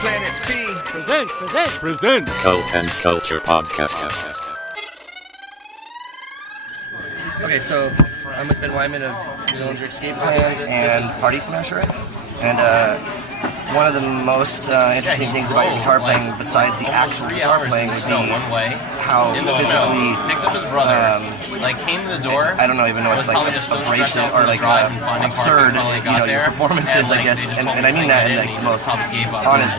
Planet B. Present. Cult and Culture Podcast. Okay, so I'm with Ben Weinman of Dillinger Escape Plan and Party Smasher. And one of the most interesting things about your guitar playing, besides the actual guitar playing, would be how physically, came to the door. I don't know even know it's like abrasive or like absurd, your performances, I guess. And I mean that in like the most honest,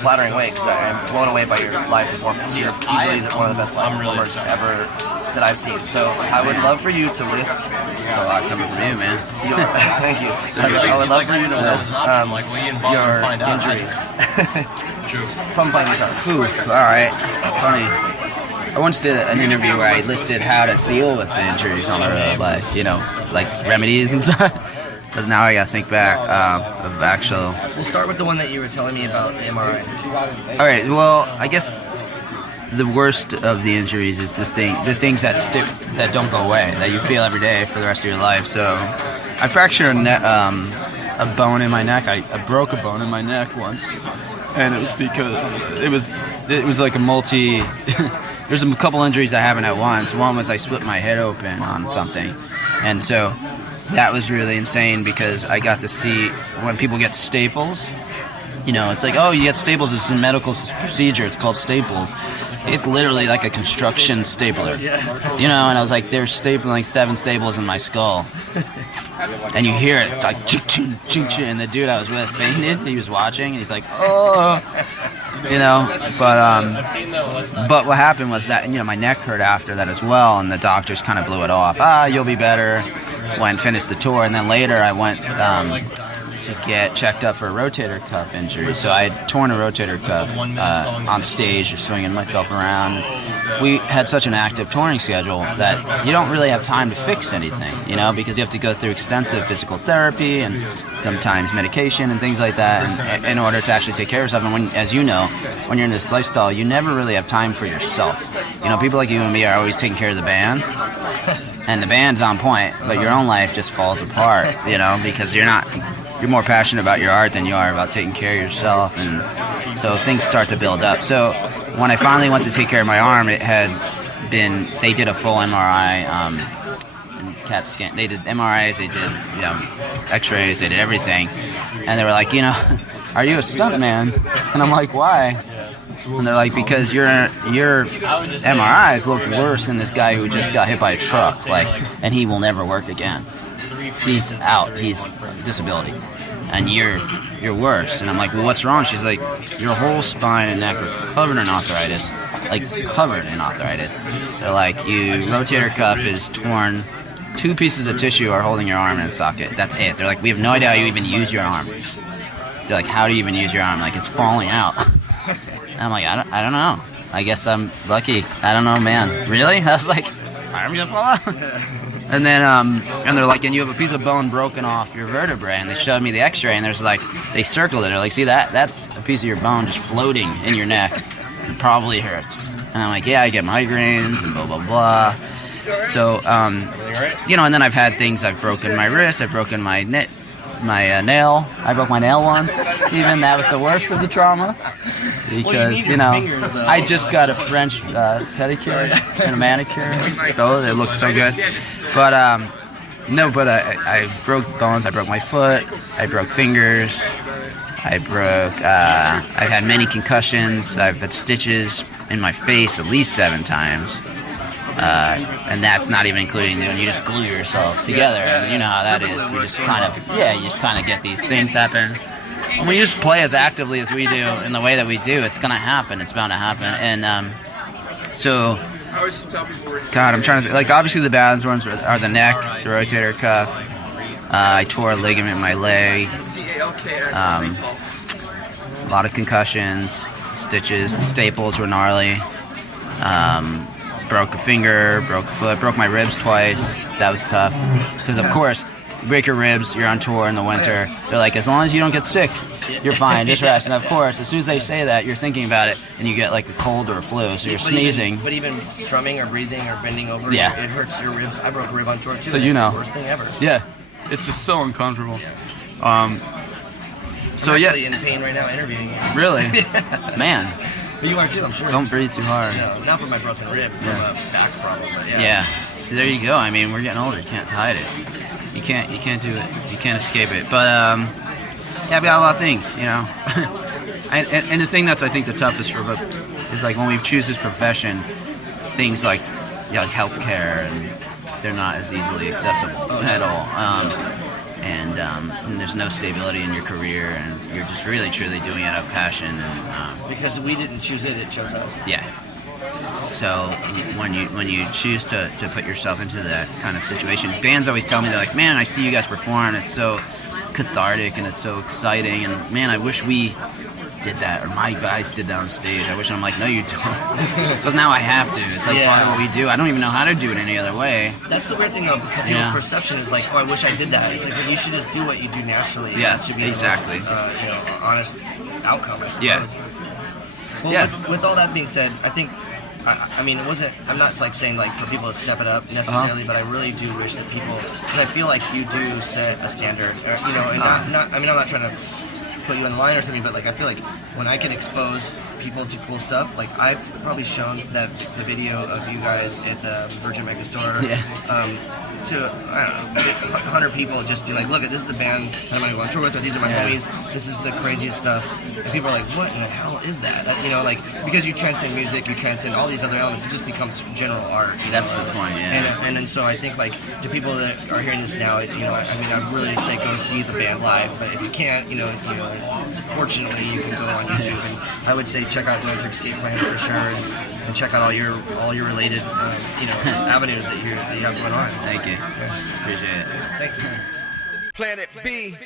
flattering way, because I'm blown away by your live performance. You're easily one of the best live performers ever that I've seen. So I would love for you to list. There's a lot coming from you, man. Thank you. I would love for you to list your injuries from playing guitar. Oof, all right. Funny. I once did an interview where I listed how to deal with the injuries on the road, like remedies and stuff. But now I gotta think back of actual. We'll start with the one that you were telling me about, the MRI. All right. Well, I guess the worst of the injuries is the things that stick, that don't go away, that you feel every day for the rest of your life. So I fractured a bone in my neck. I broke a bone in my neck once, and it was because it was like a multi. There's a couple injuries that happened at once. One was I split my head open on something, and so that was really insane because I got to see when people get staples. It's like, oh, you get staples. It's a medical procedure. It's called staples. It's literally like a construction stapler. And I was like, they're stapling 7 staples in my skull. And you hear it, like, ching, ching, ching, and the dude I was with fainted. He was watching, and he's like, oh. But what happened was that, my neck hurt after that as well, and the doctors kind of blew it off. You'll be better. Went, finished the tour, and then later I went to get checked up for a rotator cuff injury. So I had torn a rotator cuff on stage, just swinging myself around. We had such an active touring schedule that you don't really have time to fix anything, because you have to go through extensive physical therapy and sometimes medication and things like that in order to actually take care of yourself. And when you're in this lifestyle, you never really have time for yourself. People like you and me are always taking care of the band. And the band's on point, but your own life just falls apart, because you're more passionate about your art than you are about taking care of yourself, and so things start to build up. So when I finally went to take care of my arm, they did a full MRI, and CAT scan. They did MRIs, they did, X-rays, they did everything, and they were like, are you a stuntman? And I'm like, why? And they're like, because your MRIs look worse than this guy who just got hit by a truck, and he will never work again. He's out. He's disability, and you're worse. And I'm like, well, what's wrong? She's like, your whole spine and neck are covered in arthritis, They're like, your rotator cuff is torn. 2 pieces of tissue are holding your arm in a socket. That's it. They're like, we have no idea how you even use your arm. They're like, how do you even use your arm? Like, it's falling out. And I'm like, I don't know. I guess I'm lucky. I don't know, man. Really? I was like, my arm's gonna fall out. And then, and they're like, and you have a piece of bone broken off your vertebrae. And they showed me the X-ray, and there's like, they circled it. They're like, see that? That's a piece of your bone just floating in your neck. It probably hurts. And I'm like, yeah, I get migraines and blah, blah, blah. So, and then I've had things. I've broken my wrist. I've broken my nail. I broke my nail once. Even that was the worst of the trauma. Because, I just got a French pedicure and a manicure. Oh, they look so good. But, I broke bones. I broke my foot. I broke fingers. I've had many concussions. I've had stitches in my face at least 7 times. And that's not even including when you just glue yourself together. And you know how that is. You just kind of get these things happen. When you just play as actively as we do in the way that we do, it's going to happen. It's bound to happen. And so, God, I'm trying to think. Obviously the bad ones are the neck, the rotator cuff. I tore a ligament in my leg. A lot of concussions, stitches, the staples were gnarly. Broke a finger, broke a foot, broke my ribs twice. That was tough. Because, of course, you break your ribs, you're on tour in the winter. They're like, as long as you don't get sick, you're fine, just rest. And, of course, as soon as they say that, you're thinking about it, and you get, a cold or a flu, so you're sneezing. But even strumming or breathing or bending over, it hurts your ribs. I broke a rib on tour, too. So you know. It's the worst thing ever. Yeah. It's just so uncomfortable. So I'm actually in pain right now interviewing you. Really? Man. But you are too, I'm sure. Don't breathe too hard. No, not from my broken rib, from a back problem. But Yeah. So there you go. I mean, we're getting older. You can't hide it. You can't do it. You can't escape it. But yeah, we got a lot of things, you know. and the thing that's I think the toughest for both is like when we choose this profession, things like like healthcare and they're not as easily accessible at all. And there's no stability in your career, and you're just really truly doing it out of passion. And because we didn't choose it, it chose us. Yeah. So when you choose to put yourself into that kind of situation, bands always tell me, they're like, man, I see you guys perform, it's so cathartic and it's so exciting, and man, I wish we did that, or my guys did that on stage. I wish. I'm like, no, you don't, because now I have to. It's like part of what we do. I don't even know how to do it any other way. That's the weird thing of people's perception is like, oh, I wish I did that. It's like, well, you should just do what you do naturally. Yeah, that should be exactly. The most, honest outcome, I suppose. Yeah. Well, with all that being said, I think, I mean, it wasn't, I'm not like saying like for people to step it up necessarily, but I really do wish that people, because I feel like you do set a standard, and not, I mean, I'm not trying to put you in line or something, but like I feel like when I can expose people to cool stuff, like I've probably shown that the video of you guys at the Virgin Megastore to, I don't know, 100 people, just be like, look, this is the band that I'm going to go on tour with, or these are my homies, this is the craziest stuff, and people are like, what in the hell is that? Like, because you transcend music, you transcend all these other elements, it just becomes general art. That's the point, And so I think, like, to people that are hearing this now, I mean, I really say go see the band live, but if you can't, fortunately, you can go on YouTube, and I would say check out Electric Skate Plan for sure, and check out all your related, avenues that you have going on. Thank you. Appreciate it. Thanks. Planet B.